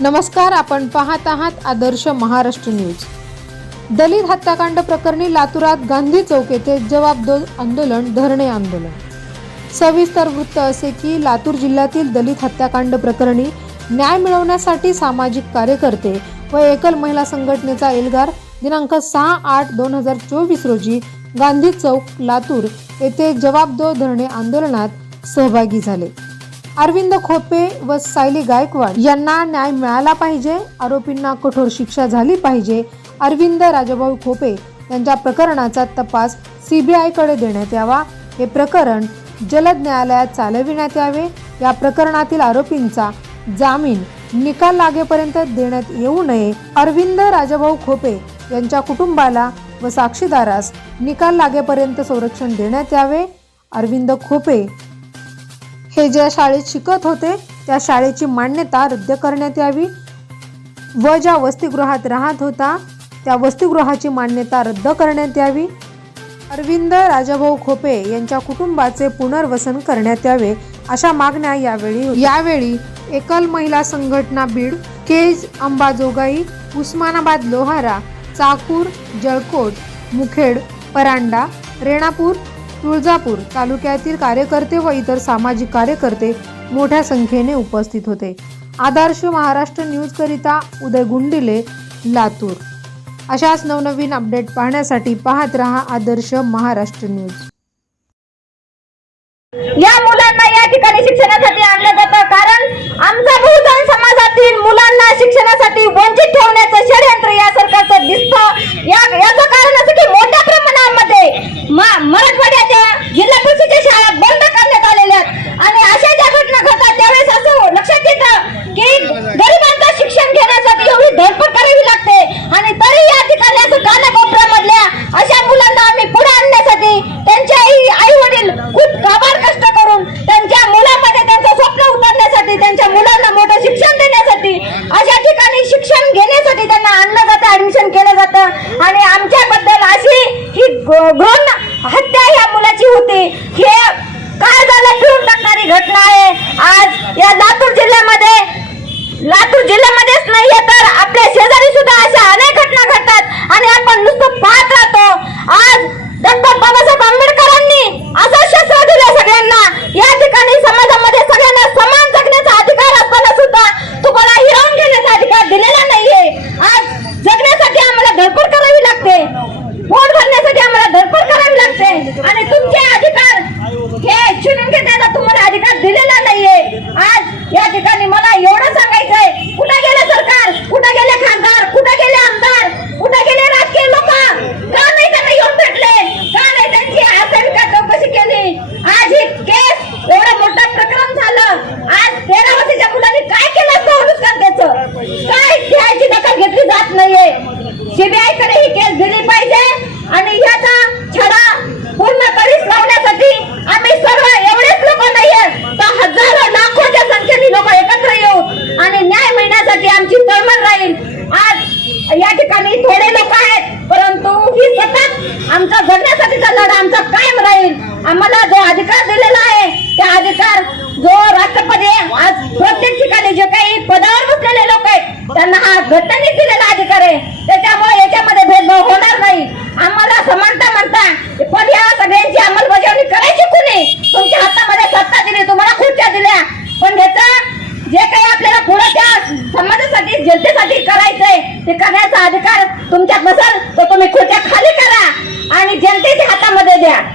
नमस्कार आपण पाहत आहात आदर्श महाराष्ट्र न्यूज. दलित हत्याकांड प्रकरणी लातूरात गांधी चौक येथे जवाब आंदोलन धरणे आंदोलन. सविस्तर वृत्त असे की लातूर जिल्ह्यातील दलित हत्याकांड प्रकरणी न्याय मिळवण्यासाठी सामाजिक कार्यकर्ते व एकल महिला संघटनेचा एल्गार दिनांक सहा आठ दोन हजार चोवीस रोजी गांधी चौक लातूर येथे जवाब दो धरणे आंदोलनात सहभागी झाले. अरविंद खोपे व सायली गायकवाड यांना न्याय मिळाला पाहिजे आरोपींना कठोर शिक्षा झाली पाहिजे अरविंद राजाभाऊ खोपे यांच्या प्रकरणाचा तपास सीबीआयकडे देण्यात यावा. हे प्रकरण जलद न्यायालयात चालविण्यात यावे. या प्रकरणातील आरोपींचा जामीन निकाल लागेपर्यंत देण्यात येऊ नये. अरविंद राजाभाऊ खोपे यांच्या कुटुंबाला व साक्षीदारास निकाल लागेपर्यंत संरक्षण देण्यात यावे. अरविंद खोपे हे ज्या शाळेत शिकत होते त्या शाळेची मान्यता रद्द करण्यात यावी. व ज्या वसतिगृहात राहत होता त्या वसतिगृहाची मान्यता रद्द करण्यात यावी. अरविंद राजाभाऊ खोपे यांच्या कुटुंबाचे पुनर्वसन करण्यात यावे अशा मागण्या यावेळी यावेळी एकल महिला संघटना बीड केज अंबाजोगाई उस्मानाबाद लोहारा चाकूर जळकोट मुखेड परांडा रेणापूर तुळजापूर तालुक्यातील कार्यकर्ते व इतर सामाजिक कार्यकर्ते मोठ्या संख्येने उपस्थित होते. आदर्श महाराष्ट्र न्यूज करिता उदय गुंडिले लातूर. अशाच नवनवीन अपडेट पाहण्यासाठी पाहत रहा आदर्श महाराष्ट्र न्यूज. या मुलांना या ठिकाणी शिक्षणासाठी आणलं जातं. कारण आमचा बहुजन समाजातील मुलांना शिक्षणासाठी वंचित ठेवण्याचं षडयंत्र या सरकारचं दिसतं या याचं कारण असं की मोठ्या प्रमाणामध्ये मा- मराठवाड्याच्या जिल्हा परिषदेच्या शाळा बंद करण्यात आलेल्या आहेत आणि अशा ज्या घटना घडतात त्यावेळेस असं लक्षात येतं की गरिबांचं शिक्षण घेण्यासाठी एवढी धडपड करावी लागते आणि तरी या ठिकाणी असं कानाकोपऱ्यामधल्या अशा मुलांना आम्ही पुढे आणण्यासाठी त्यांचे आई वडील खूप काबाड कष्ट करून त्यांच्या मुलामध्ये त्यांचं स्वप्न उतरण्यासाठी त्यांच्या मुलांना मोठं शिक्षण देण्यासाठी अशा ठिकाणी शिक्षण घेण्यासाठी त्यांना आणलं जातं ऍडमिशन केलं जातं आणि आमच्याबद्दल अशी ही घृण हत्या या मुलाची होती. हे काय झालं? फिरून टाकणारी घटना आहे. आज या लातूर जिल्ह्यामध्ये लातूर जिल्ह्यामध्येच नाहीये तर आपल्या शेजारी सुद्धा अशा अनेक घटना घडतात आणि आपण नुसतं पाहत राहतो आज डॉक्टर बाबासाहेब आंबेडकरांनी असं शस्त्र दिलं सगळ्यांना या ठिकाणी समाजामध्ये सगळ्यांना समान जगण्याचा अधिकार असताना सुद्धा तुम्हाला हिरावून घेण्याचा अधिकार दिलेला नाहीये आज जगण्यासाठी आम्हाला धडपड करावी लागते पोट भरण्यासाठी आम्हाला धडपड करावी लागते आणि तुमचे अधिकार हे चिरून घेण्याचा तुम्हाला अधिकार दिलेला नाहीये आज या ठिकाणी मला एवढं सांगायचंय कुठे गेले सरकार कुठे गेले खासदार कुठे गेले आमदार कुठे गेले राजकीय लोक का नाही त्यांना येऊन भेटले का नाही त्यांची आसविका चौकशी केली आज ही केस एवढं मोठं प्रकरण झालं आज तेरा वर्षाच्या मुलांनी काय केलं असतं अनुष्ठान त्याचं काय त्याची दखल घेतली जात नाहीये सीबीआयकडे ही केस दिली पाहिजे आणि याचा छडा पूर्ण करीस लावण्यासाठी आम्ही सर्व एवढेच लोक नाहीये तर हजारो लाखोच्या संख्येने लोक एकत्र येऊ आणि न्याय मिळण्यासाठी आमची तळमळ राहील आज या ठिकाणी थोडे लोक आहेत परंतु ही सतत आमचा जगण्यासाठीचा लढा आमचा कायम राहील. आम्हाला जो अधिकार दिलेला आहे त्या अधिकार जो राष्ट्रपती आज प्रत्येक ठिकाणी जे काही पदावर बसलेले लोक आहेत त्यांना हा घटनेने दिलेला अधिकार आहे. त्याच्यामुळे याच्यामध्ये भेदभाव होणार नाही. आम्हाला समानता म्हणता पण या सगळ्यांची अंमलबजावणी करायची कुणी? तुमच्या हातामध्ये सत्ता दिली तुम्हाला खुर्च्या दिल्या. पण ह्याचा जे काही आपल्याला पुढे त्या समाजासाठी जनतेसाठी करायचंय ते करण्याचा अधिकार तुमच्यात नसेल तर तुम्ही खुर्च्या खाली करा. आणि जनतेच्या हातामध्ये Chega!